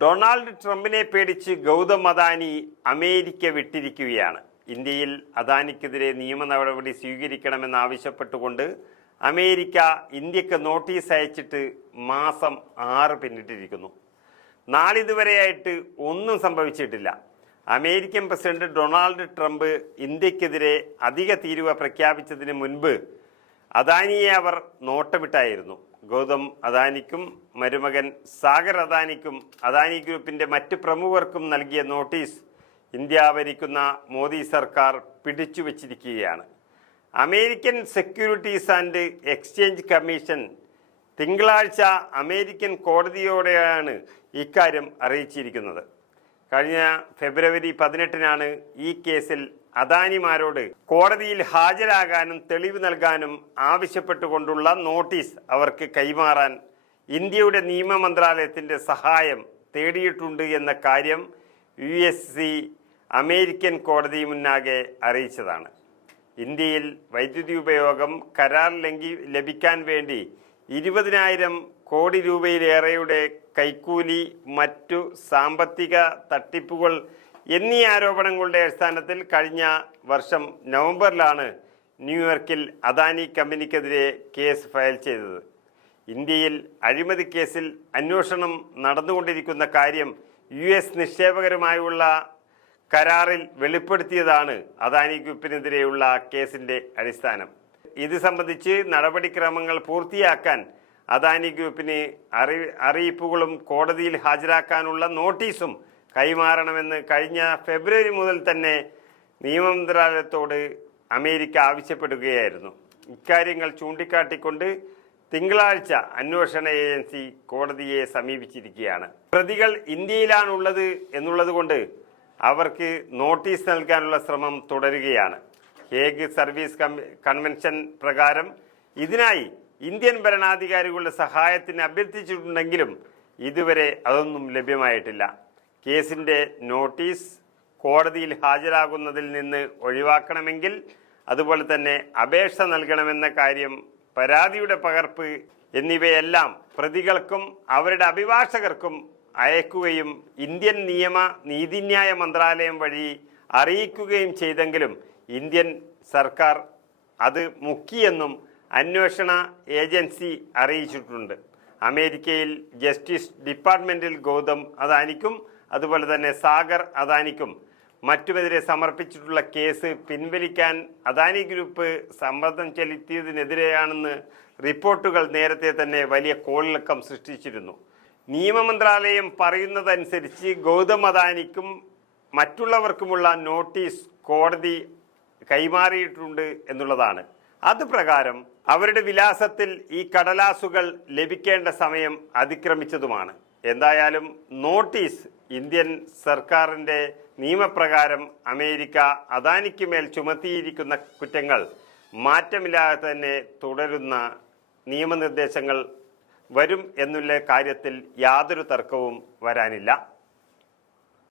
Donald ട്രംപിനെ പേടിച്ച് Gautam Adani America വിട്ടിരിക്കുകയാണ്. ഇന്ത്യയിൽ അദാനിക്കെതിരെ നിയമ നടപടി സ്വീകരിക്കണമെന്നാവശ്യപ്പെട്ടുകൊണ്ട് അമേരിക്ക ഇന്ത്യക്ക് നോട്ടീസ് അയച്ചിട്ട് മാസം 6 പിന്നിട്ടിരിക്കുന്നു. നാളിതുവരെയായിട്ട് ഒന്നും സംഭവിച്ചിട്ടില്ല. അമേരിക്കൻ പ്രസിഡന്റ് ഡൊണാൾഡ് ട്രംപ് ഇന്ത്യക്കെതിരെ അധിക തീരുവ പ്രഖ്യാപിച്ചതിന് മുൻപ് അദാനിയെ അവർ നോട്ടമിട്ടായിരുന്നു. ഗൗതം അദാനിക്കും മരുമകൻ സാഗർ അദാനിക്കും അദാനി ഗ്രൂപ്പിന്റെ മറ്റ് പ്രമുഖർക്കും നൽകിയ നോട്ടീസ് ഇന്ത്യ ഭരിക്കുന്ന മോദി സർക്കാർ പിടിച്ചുവച്ചിരിക്കുകയാണ്. American securities and exchange commission തിങ്കളാഴ്ച അമേരിക്കൻ കോടതിയോടെയാണ് ഇക്കാര്യം അറിയിച്ചിരിക്കുന്നത്. കഴിഞ്ഞ ഫെബ്രുവരി 18-നാണ് ഈ കേസിൽ അദാനിമാരോട് കോടതിയിൽ ഹാജരാകാനും തെളിവ് നൽകാനും ആവശ്യപ്പെട്ടുകൊണ്ടുള്ള നോട്ടീസ് അവർക്ക് കൈമാറാൻ ഇന്ത്യയുടെ നിയമ മന്ത്രാലയത്തിൻ്റെ സഹായം തേടിയിട്ടുണ്ട് എന്ന കാര്യം USC അമേരിക്കൻ കോടതി മുന്നാകെ അറിയിച്ചതാണ്. ഇന്ത്യയിൽ വൈദ്യുതി ഉപയോഗം കരാർ ലഭിക്കാൻ വേണ്ടി 20,000 കോടി രൂപയിലേറെയുടെ കൈക്കൂലി, മറ്റു സാമ്പത്തിക തട്ടിപ്പുകൾ എന്നീ ആരോപണങ്ങളുടെ അടിസ്ഥാനത്തിൽ കഴിഞ്ഞ വർഷം നവംബറിലാണ് ന്യൂയോർക്കിൽ അദാനി കമ്പനിക്കെതിരെ കേസ് ഫയൽ ചെയ്തത്. ഇന്ത്യയിൽ അഴിമതി കേസിൽ അന്വേഷണം നടന്നുകൊണ്ടിരിക്കുന്ന കാര്യം US നിക്ഷേപകരുമായുള്ള കരാറിൽ വെളിപ്പെടുത്തിയതാണ് അദാനി ഗ്രൂപ്പിനെതിരെയുള്ള കേസിന്റെ അടിസ്ഥാനം. ഇത് സംബന്ധിച്ച് നടപടിക്രമങ്ങൾ പൂർത്തിയാക്കാൻ അദാനി ഗ്രൂപ്പിന് അറിയിപ്പുകളും കോടതിയിൽ ഹാജരാക്കാനുള്ള നോട്ടീസും കൈമാറണമെന്ന് കഴിഞ്ഞ ഫെബ്രുവരി മുതൽ തന്നെ നിയമമന്ത്രാലയത്തോട് അമേരിക്ക ആവശ്യപ്പെടുകയായിരുന്നു. ഇക്കാര്യങ്ങൾ ചൂണ്ടിക്കാട്ടിക്കൊണ്ട് തിങ്കളാഴ്ച അന്വേഷണ ഏജൻസി കോടതിയെ സമീപിച്ചിരിക്കുകയാണ്. പ്രതികൾ ഇന്ത്യയിലാണുള്ളത് എന്നുള്ളതുകൊണ്ട് അവർക്ക് നോട്ടീസ് നൽകാനുള്ള ശ്രമം തുടരുകയാണ്. ഹേഗ് സർവീസ് കൺവെൻഷൻ പ്രകാരം ഇതിനായി ഇന്ത്യൻ ഭരണാധികാരികളുടെ സഹായത്തിന് അഭ്യർത്ഥിച്ചിട്ടുണ്ടെങ്കിലും ഇതുവരെ അതൊന്നും ലഭ്യമായിട്ടില്ല. കേസിന്റെ നോട്ടീസ് കോടതിയിൽ ഹാജരാകുന്നതിൽ നിന്ന് ഒഴിവാക്കണമെങ്കിൽ അതുപോലെ തന്നെ അപേക്ഷ നൽകണമെന്ന കാര്യം, പരാതിയുടെ പകർപ്പ് എന്നിവയെല്ലാം പ്രതികൾക്കും അവരുടെ അഭിഭാഷകർക്കും അയക്കുകയും ഇന്ത്യൻ നീതിന്യായ മന്ത്രാലയം വഴി അറിയിക്കുകയും ചെയ്തെങ്കിലും ഇന്ത്യൻ സർക്കാർ അത് മുക്കിയെന്നും അന്വേഷണ ഏജൻസി അറിയിച്ചിട്ടുണ്ട്. അമേരിക്കയിൽ ജസ്റ്റിസ് ഡിപ്പാർട്ട്മെന്റിൽ ഗൗതം അദാനിക്കും അതുപോലെ തന്നെ സാഗർ അദാനിക്കും മറ്റുമെതിരെ സമർപ്പിച്ചിട്ടുള്ള കേസ് പിൻവലിക്കാൻ അദാനി ഗ്രൂപ്പ് സമ്മർദ്ദം ചെലുത്തിയതിനെതിരെയാണെന്ന് റിപ്പോർട്ടുകൾ നേരത്തെ തന്നെ വലിയ കോളിളക്കം സൃഷ്ടിച്ചിരുന്നു. നിയമമന്ത്രാലയം പറയുന്നതനുസരിച്ച് ഗൗതം അദാനിക്കും മറ്റുള്ളവർക്കുമുള്ള നോട്ടീസ് കോടതി കൈമാറിയിട്ടുണ്ട് എന്നുള്ളതാണ്. അത് പ്രകാരം അവരുടെ വിലാസത്തിൽ ഈ കടലാസുകൾ ലഭിക്കേണ്ട സമയം അതിക്രമിച്ചതുമാണ്. എന്തായാലും നോട്ടീസ് ഇന്ത്യൻ സർക്കാരിൻ്റെ നിയമപ്രകാരം അമേരിക്ക അദാനിക്ക് മേൽ ചുമത്തിയിരിക്കുന്ന കുറ്റങ്ങൾ മാറ്റമില്ലാതെ തന്നെ തുടരുന്ന നിയമനിർദ്ദേശങ്ങൾ വരും എന്നുള്ള കാര്യത്തിൽ യാതൊരു തർക്കവും വരാനില്ല.